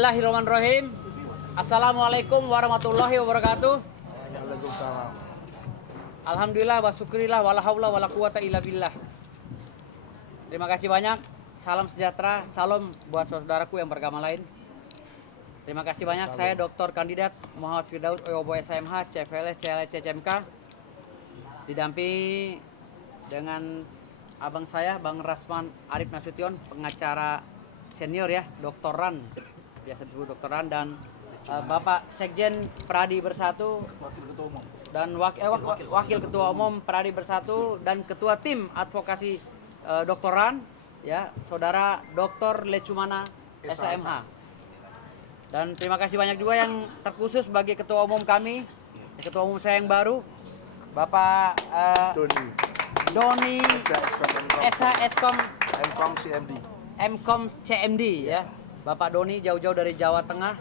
Bismillahirrahmanirrahim. Assalamualaikum warahmatullahi wabarakatuh. Waalaikumsalam. Alhamdulillah wa syukurillah wala haula wala quwata illa billah. Terima kasih banyak. Salam sejahtera, salam buat saudaraku yang beragama lain. Terima kasih banyak. Saya Dr. Kandidat Muhammad Firdaus Oyobo SMH CFLS CLS CCMK, didampingi dengan abang saya Bang Rasman Arif Nasution, pengacara senior ya, doktoran, biasa disebut doktoran, dan Bapak Sekjen Pradi Bersatu, Wakil Ketua Umum. dan Wakil Ketua Umum Pradi Bersatu, dan Ketua Tim Advokasi Doktoran ya, Saudara Dr. Lecumana SMH. Dan terima kasih banyak juga yang terkhusus bagi Ketua Umum kami, Ketua Umum saya yang baru, Bapak Doni SHSkom Mkom CMD. Mkom CMD ya. Bapak Doni jauh-jauh dari Jawa Tengah,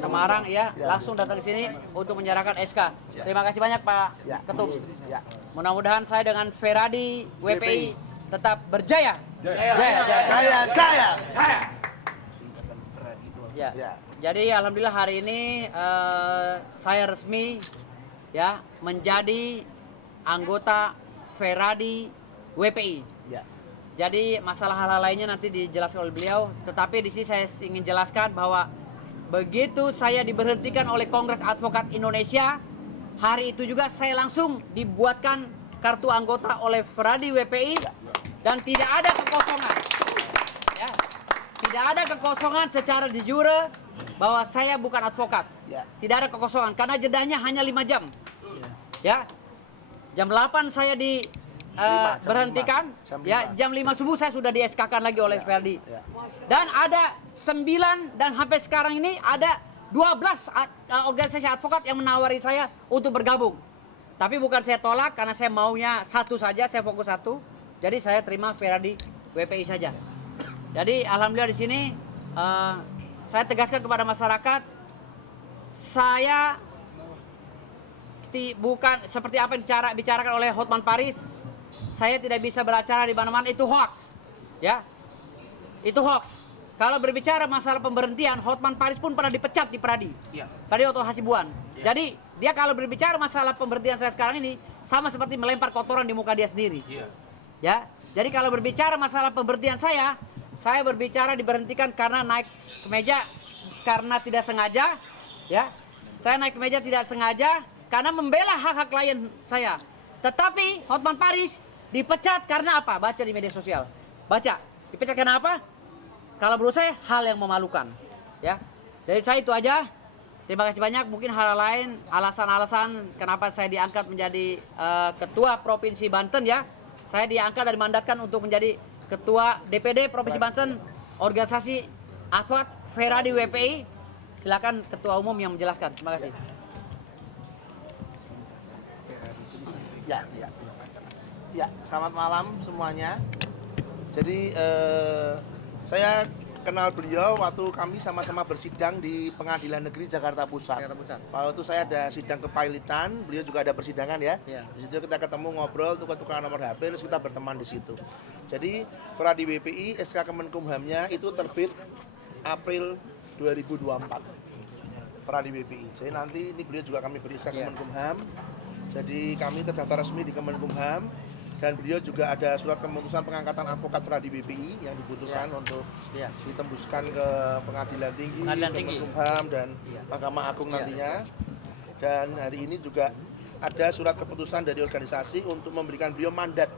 Semarang ya, langsung datang ke sini untuk menyerahkan SK. Terima kasih banyak Pak Ketum. Mudah-mudahan saya dengan Feradi WPI tetap berjaya. Jaya. Ya. Jadi alhamdulillah hari ini saya resmi ya menjadi anggota Feradi WPI. Jadi masalah hal-hal lainnya nanti dijelaskan oleh beliau, tetapi di sini saya ingin jelaskan bahwa begitu saya diberhentikan oleh Kongres Advokat Indonesia, hari itu juga saya langsung dibuatkan kartu anggota oleh Feradi WPI dan tidak ada kekosongan. Ya. Tidak ada kekosongan secara de jure bahwa saya bukan advokat. Tidak ada kekosongan karena jedahnya hanya 5 jam. Ya. Jam 8 saya berhentikan, jam 5 subuh saya sudah di SK-kan lagi oleh Ferdi. Dan ada 9 dan sampai sekarang ini ada 12 organisasi advokat yang menawari saya untuk bergabung. Tapi bukan saya tolak karena saya maunya satu saja, saya fokus satu. Jadi saya terima Ferdi WPI saja. Jadi alhamdulillah di sini saya tegaskan kepada masyarakat, saya bukan seperti apa yang bicarakan oleh Hotman Paris. Saya tidak bisa beracara di mana-mana, itu hoax. Ya. Itu hoax. Kalau berbicara masalah pemberhentian, Hotman Paris pun pernah dipecat di Pradi. Pradi Oto Hasibuan. Jadi, dia kalau berbicara masalah pemberhentian saya sekarang ini sama seperti melempar kotoran di muka dia sendiri. Ya. Jadi kalau berbicara masalah pemberhentian saya berbicara diberhentikan karena naik ke meja karena tidak sengaja, ya. Saya naik ke meja tidak sengaja karena membela hak-hak klien saya. Tetapi Hotman Paris dipecat karena apa? Baca di media sosial. Baca. Dipecat karena apa? Kalau menurut saya hal yang memalukan. Ya. Jadi saya itu aja. Terima kasih banyak. Mungkin hal lain, alasan-alasan kenapa saya diangkat menjadi ketua Provinsi Banten ya. Saya diangkat dan dimandatkan untuk menjadi ketua DPD Provinsi Banten, organisasi advokat Feradi WPI. Silakan ketua umum yang menjelaskan. Terima kasih. Ya, selamat malam semuanya. Jadi saya kenal beliau waktu kami sama-sama bersidang di Pengadilan Negeri Jakarta Pusat. Waktu itu saya ada sidang kepailitan, beliau juga ada persidangan ya. Di situ kita ketemu ngobrol, tukar-tukaran nomor HP, terus kita berteman di situ. Jadi Feradi WPI SK Kemenkumhamnya itu terbit April 2024. Feradi WPI. Jadi nanti ini beliau juga kami beri SK Kemenkumham. Jadi kami terdaftar resmi di Kemenkumham. Dan beliau juga ada surat keputusan pengangkatan advokat Feradi WPI yang dibutuhkan untuk ditembuskan ke Pengadilan Tinggi, Kemenkumham dan Mahkamah Agung nantinya. Dan hari ini juga ada surat keputusan dari organisasi untuk memberikan beliau mandat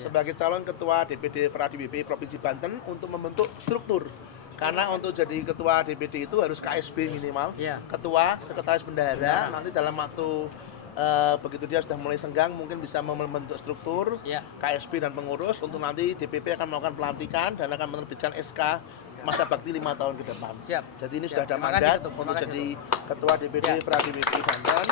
sebagai calon ketua DPD Feradi WPI Provinsi Banten untuk membentuk struktur. Karena untuk jadi ketua DPD itu harus KSB minimal, ketua, sekretaris bendahara, nanti dalam waktu begitu dia sudah mulai senggang mungkin bisa membentuk struktur KSP dan pengurus untuk nanti DPP akan melakukan pelantikan dan akan menerbitkan SK masa bakti 5 tahun ke depan. Jadi ini sudah ada mandat untuk jadi ketua DPD Feradi WPI Banten.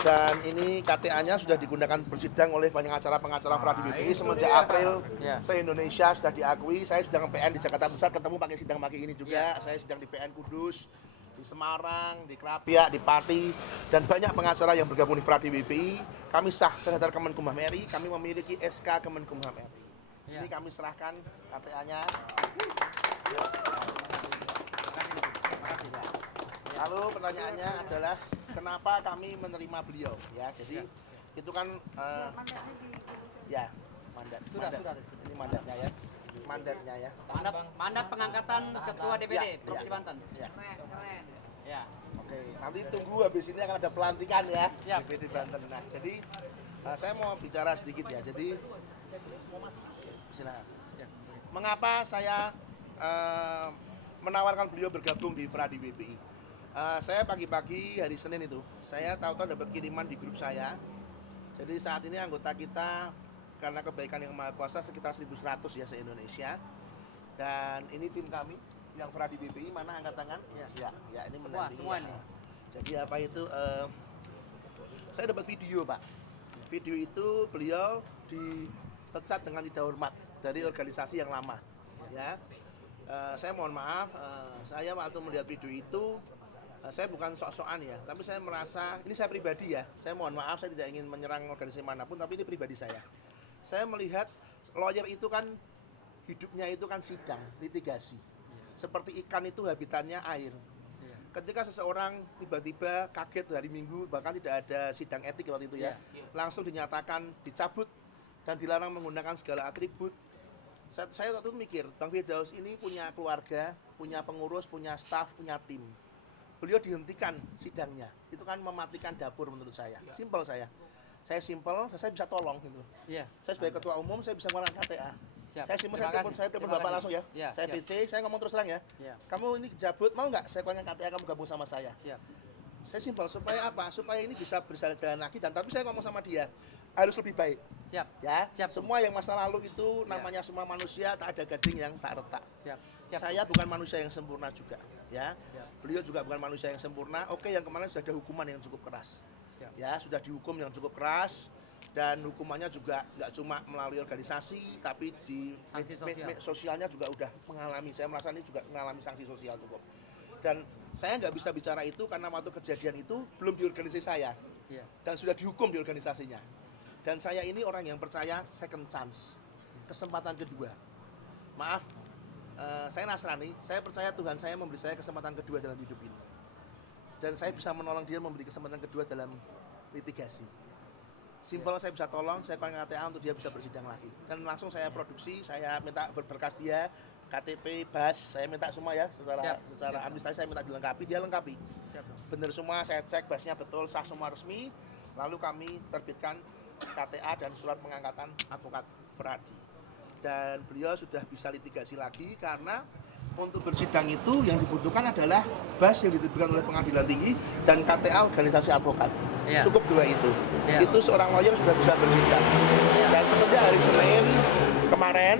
Dan ini KTA-nya sudah digunakan bersidang oleh banyak pengacara Feradi WPI semenjak April se-Indonesia sudah diakui. Saya sedang PN di Jakarta Pusat ketemu pakai sidang pakai ini juga. Saya sedang di PN Kudus, di Semarang, di Krapiak, di Pati, dan banyak pengacara yang bergabung di Feradi WPI. Kami sah terhadap Kemenkumham RI, kami memiliki SK Kemenkumham RI. Ini kami serahkan KTA-nya. Lalu pertanyaannya adalah kenapa kami menerima beliau? Ya, jadi itu kan ya mandat. Sudah. Ini mandatnya ya. Mandatnya ya. Mandat pengangkatan Ketua DPD Provinsi Banten. Ya. Keren. Ya. Oke, nanti tunggu habis ini akan ada pelantikan ya. Siap. DPD Banten. Nah, jadi saya mau bicara sedikit ya. Jadi silakan. Mengapa saya menawarkan beliau bergabung di Fradi BPI? Saya pagi-pagi hari Senin itu, saya tahu-tahu dapat kiriman di grup saya. Jadi saat ini anggota kita karena kebaikan yang Maha Kuasa sekitar 1.100 ya se-Indonesia. Dan ini tim kami yang Fradi BPI, mana angkat tangan? Ya ini menandingi. Semua ya. nih. Jadi apa itu? Saya dapat video, Pak. Video itu beliau dipecat dengan tidak hormat dari organisasi yang lama. Ya, saya mohon maaf. Saya waktu melihat video itu, saya bukan sok-sokan ya, tapi saya merasa ini saya pribadi ya. Saya mohon maaf, saya tidak ingin menyerang organisasi manapun, tapi ini pribadi saya. Saya melihat lawyer itu kan hidupnya itu kan sidang, litigasi. Seperti ikan itu habitatnya air. Ketika seseorang tiba-tiba kaget hari Minggu, bahkan tidak ada sidang etik waktu itu ya, langsung dinyatakan dicabut dan dilarang menggunakan segala atribut. Saya waktu itu mikir, Bang Firdaus ini punya keluarga, punya pengurus, punya staf, punya tim. Beliau dihentikan sidangnya, itu kan mematikan dapur menurut saya. Simpel saya simpel, saya bisa tolong gitu. Iya. Saya sebagai ketua umum, saya bisa mengeluarkan KTA. Siap. Saya simpel, Terima saya telepon Bapak langsung ya. Saya siap. VC, saya ngomong terus terang ya. Iya. Kamu ini cabut, mau nggak saya keluarkan KTA kamu gabung sama saya? Siap. Saya simpel, supaya apa? Supaya ini bisa berjalan-jalan lagi, dan tapi saya ngomong sama dia, harus lebih baik. Siap. Ya, Siap. semua yang masa lalu itu namanya semua manusia, tak ada gading yang tak retak. Siap. Saya bukan manusia yang sempurna juga, ya. Siap. Beliau juga bukan manusia yang sempurna. Oke, yang kemarin sudah ada hukuman yang cukup keras. Siap. Ya, sudah dihukum yang cukup keras, dan hukumannya juga nggak cuma melalui organisasi, tapi di Sanksi sosial. sosialnya juga udah mengalami. Saya merasa ini juga mengalami sanksi sosial cukup. Dan saya nggak bisa bicara itu karena waktu kejadian itu belum di organisasi saya, Iya. dan sudah dihukum di organisasinya. Dan saya ini orang yang percaya second chance, kesempatan kedua. Maaf, saya Nasrani, saya percaya Tuhan saya memberi saya kesempatan kedua dalam hidup ini. Dan saya bisa menolong dia memberi kesempatan kedua dalam litigasi. Simpel, saya bisa tolong, saya keluarkan KTA untuk dia bisa bersidang lagi. Dan langsung saya produksi, saya minta berkas dia, KTP, BAS, saya minta semua ya, secara administrasi saya minta dilengkapi, dia lengkapi. Benar semua, saya cek BAS-nya betul, sah semua resmi, lalu kami terbitkan KTA dan surat pengangkatan advokat Fradi. Dan beliau sudah bisa litigasi lagi karena untuk bersidang itu yang dibutuhkan adalah BAS yang diterbitkan oleh pengadilan tinggi dan KTA organisasi advokat. Iya. Cukup dua itu. Iya. Itu seorang lawyer sudah bisa bersidang. Dan semenjak hari Senin kemarin,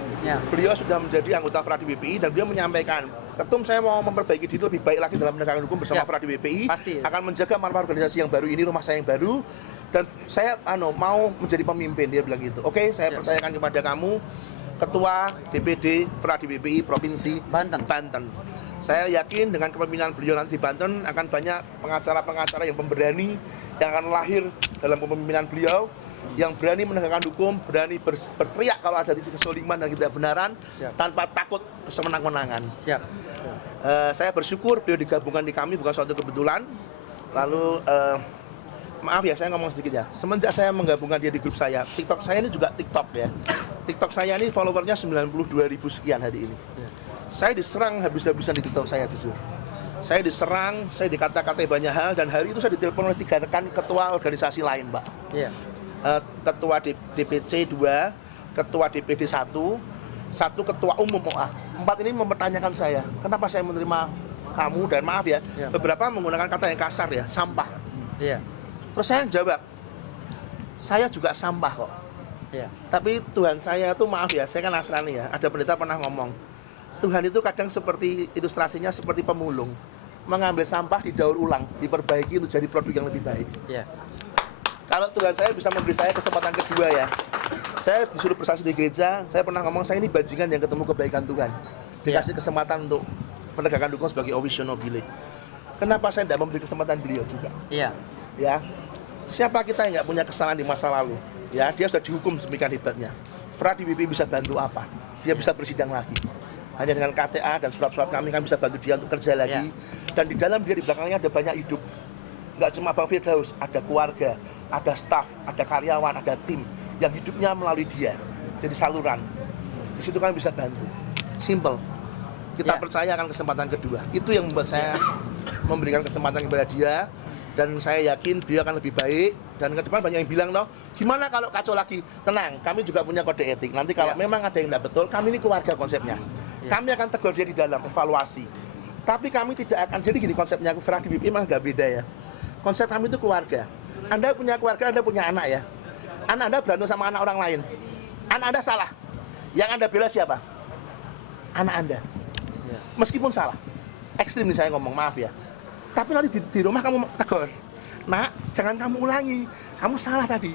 beliau sudah menjadi anggota Fradi BPI dan beliau menyampaikan, Ketum saya mau memperbaiki diri lebih baik lagi dalam penegakan hukum bersama Fradi BPI. Pasti. Akan menjaga marwah organisasi yang baru ini, rumah saya yang baru, dan saya mau menjadi pemimpin, dia bilang gitu. Oke, saya percayakan kepada kamu, Ketua DPD Fradi BPI Provinsi Banten. Saya yakin dengan kepemimpinan beliau nanti di Banten akan banyak pengacara-pengacara yang pemberani yang akan lahir dalam kepemimpinan beliau, yang berani menegakkan hukum, berani berteriak kalau ada titik kesoliman dan ketidakbenaran tanpa takut kesemenang-menangan. Saya bersyukur beliau digabungkan di kami, bukan suatu kebetulan. Lalu maaf ya, saya ngomong sedikit ya. Semenjak saya menggabungkan dia di grup saya, TikTok saya ini juga TikTok ya. TikTok saya ini followernya 92.000 sekian hari ini. Saya diserang habis-habisan di TikTok saya, jujur. Saya diserang, saya dikata-katai banyak hal, dan hari itu saya ditelepon oleh 3 rekan ketua organisasi lain, Pak. Ketua DPC 2, ketua DPD 1, ketua umum OA. 4 ini mempertanyakan saya, kenapa saya menerima kamu, dan maaf ya, beberapa menggunakan kata yang kasar ya, sampah. Terus saya jawab, saya juga sampah kok. Tapi Tuhan saya tuh, maaf ya, saya kan Nasrani ya, ada pendeta pernah ngomong, Tuhan itu kadang seperti, ilustrasinya seperti pemulung, mengambil sampah, didaur ulang, diperbaiki untuk jadi produk yang lebih baik. Kalau Tuhan saya bisa memberi saya kesempatan kedua ya, saya disuruh bersaksi di gereja, saya pernah ngomong, saya ini bajingan yang ketemu kebaikan Tuhan, dikasih kesempatan untuk penegakan hukum sebagai officio nobile. Kenapa saya tidak memberi kesempatan beliau juga? Ya, siapa kita yang nggak punya kesalahan di masa lalu? Ya, dia sudah dihukum sedemikian hebatnya. Fradi BPI bisa bantu apa? Dia bisa bersidang lagi. Hanya dengan KTA dan surat-surat kami bisa bantu dia untuk kerja lagi. Dan di dalam dia, di belakangnya ada banyak hidup. Nggak cuma Bang Firdaus, ada keluarga, ada staf, ada karyawan, ada tim yang hidupnya melalui dia. Jadi saluran. Di situ kami bisa bantu. Simple. Kita percaya akan kesempatan kedua. Itu yang membuat saya memberikan kesempatan kepada dia. Dan saya yakin dia akan lebih baik. Dan ke depan banyak yang bilang, no, gimana kalau kacau lagi? Tenang, kami juga punya kode etik. Nanti kalau memang ada yang tidak betul, kami ini keluarga konsepnya. Kami akan tegur dia di dalam evaluasi. Tapi kami tidak akan, jadi gini konsepnya, Feradi BP memang nggak beda ya. Konsep kami itu keluarga. Anda punya keluarga, Anda punya anak ya. Anak Anda berantem sama anak orang lain. Anak Anda salah. Yang Anda bela siapa? Anak Anda. Meskipun salah. Ekstrim nih saya ngomong, maaf ya. Tapi nanti di rumah kamu tegur. Nak, jangan kamu ulangi. Kamu salah tadi.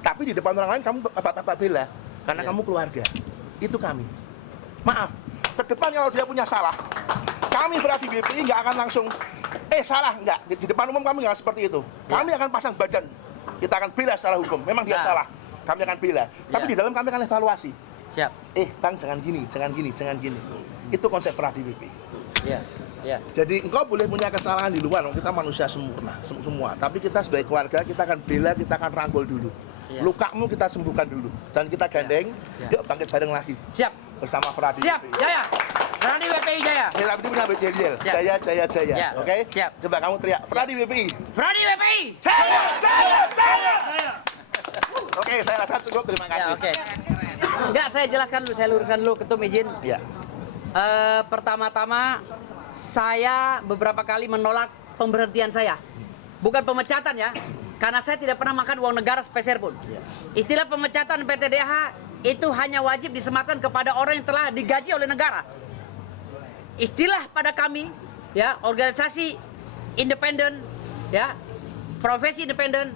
Tapi di depan orang lain kamu bapak bela. Karena kamu keluarga. Itu kami. Maaf. Ke depan kalau dia punya salah, kami Feradi BPI nggak akan langsung salah, enggak. Di depan umum kami nggak seperti itu. Kami akan pasang badan. Kita akan bela secara hukum. Memang dia salah. Kami akan bela. Tapi di dalam kami akan evaluasi. Siap. Bang, jangan gini, jangan gini, jangan gini. Itu konsep Feradi BPI. Jadi engkau boleh punya kesalahan di luar, kita manusia sempurna, semua. Tapi kita sebagai keluarga, kita akan bela, kita akan rangkul dulu. Lukamu kita sembuhkan dulu. Dan kita gandeng, yuk bangkit bareng lagi. Siap. Bersama Feradi Siap, BPI. jaya. Feradi BPI jaya. Feradi punya BPI. Jaya, jaya, jaya. Oke? Siap. Coba kamu teriak, Feradi BPI. Feradi BPI. Jaya, jaya, jaya. Oke, saya rasa cukup. Terima kasih. Oke. Enggak, saya jelaskan dulu, saya luruskan dulu, Ketum izin. Ya. Pertama-tama, saya beberapa kali menolak pemberhentian saya. Bukan pemecatan ya, karena saya tidak pernah makan uang negara sepeser pun. Istilah pemecatan PTDH itu hanya wajib disematkan kepada orang yang telah digaji oleh negara. Istilah pada kami, ya, organisasi independen, ya, profesi independen,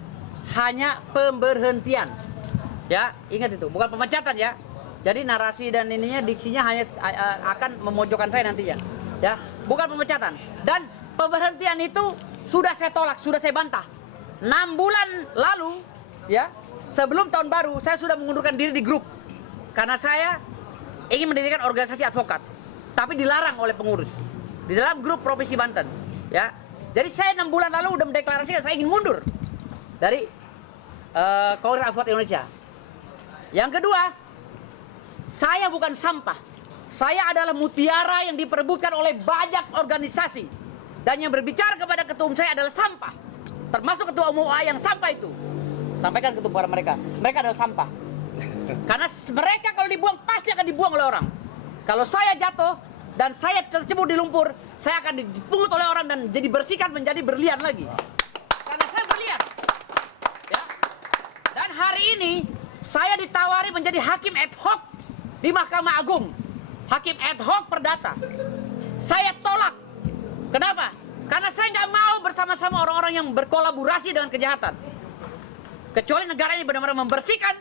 hanya pemberhentian. Ya, ingat itu, bukan pemecatan ya. Jadi narasi dan ininya, diksinya hanya akan memojokkan saya nantinya. Ya, bukan pemecatan. Dan pemberhentian itu sudah saya tolak, sudah saya bantah. 6 bulan lalu, ya, sebelum tahun baru, saya sudah mengundurkan diri di grup. Karena saya ingin mendirikan organisasi advokat. Tapi dilarang oleh pengurus. Di dalam grup Provinsi Banten. Ya. Jadi saya 6 bulan lalu sudah mendeklarasikan saya ingin mundur dari Kongres Advokat Indonesia. Yang kedua, saya bukan sampah. Saya adalah mutiara yang diperebutkan oleh banyak organisasi. Dan yang berbicara kepada ketua umum saya adalah sampah. Termasuk ketua umum A yang sampah itu. Sampaikan ketua kepada mereka. Mereka adalah sampah. Karena mereka kalau dibuang pasti akan dibuang oleh orang. Kalau saya jatuh dan saya tercebur di lumpur, saya akan dipungut oleh orang dan jadi bersihkan menjadi berlian lagi. Karena saya berlian. Ya. Dan hari ini saya ditawari menjadi hakim ad hoc di Mahkamah Agung. Hakim ad hoc perdata. Saya tolak. Kenapa? Karena saya nggak mau bersama-sama orang-orang yang berkolaborasi dengan kejahatan. Kecuali negara ini benar-benar membersihkan,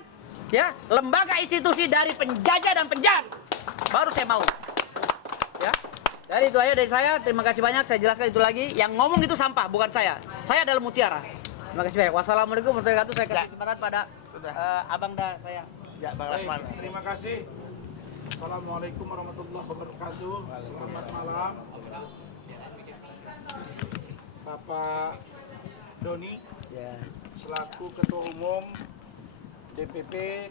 ya, lembaga institusi dari penjajah dan penjahat. Baru saya mau. Ya. Jadi itu aja dari saya. Terima kasih banyak. Saya jelaskan itu lagi. Yang ngomong itu sampah, bukan saya. Saya adalah mutiara. Terima kasih banyak. Wassalamualaikum warahmatullahi wabarakatuh. Saya kasih kesempatan pada abang dah saya. Ya, Bang Rasman. Terima kasih. Assalamualaikum warahmatullahi wabarakatuh. Selamat malam. Bapak Doni, Ya. selaku Ketua Umum DPP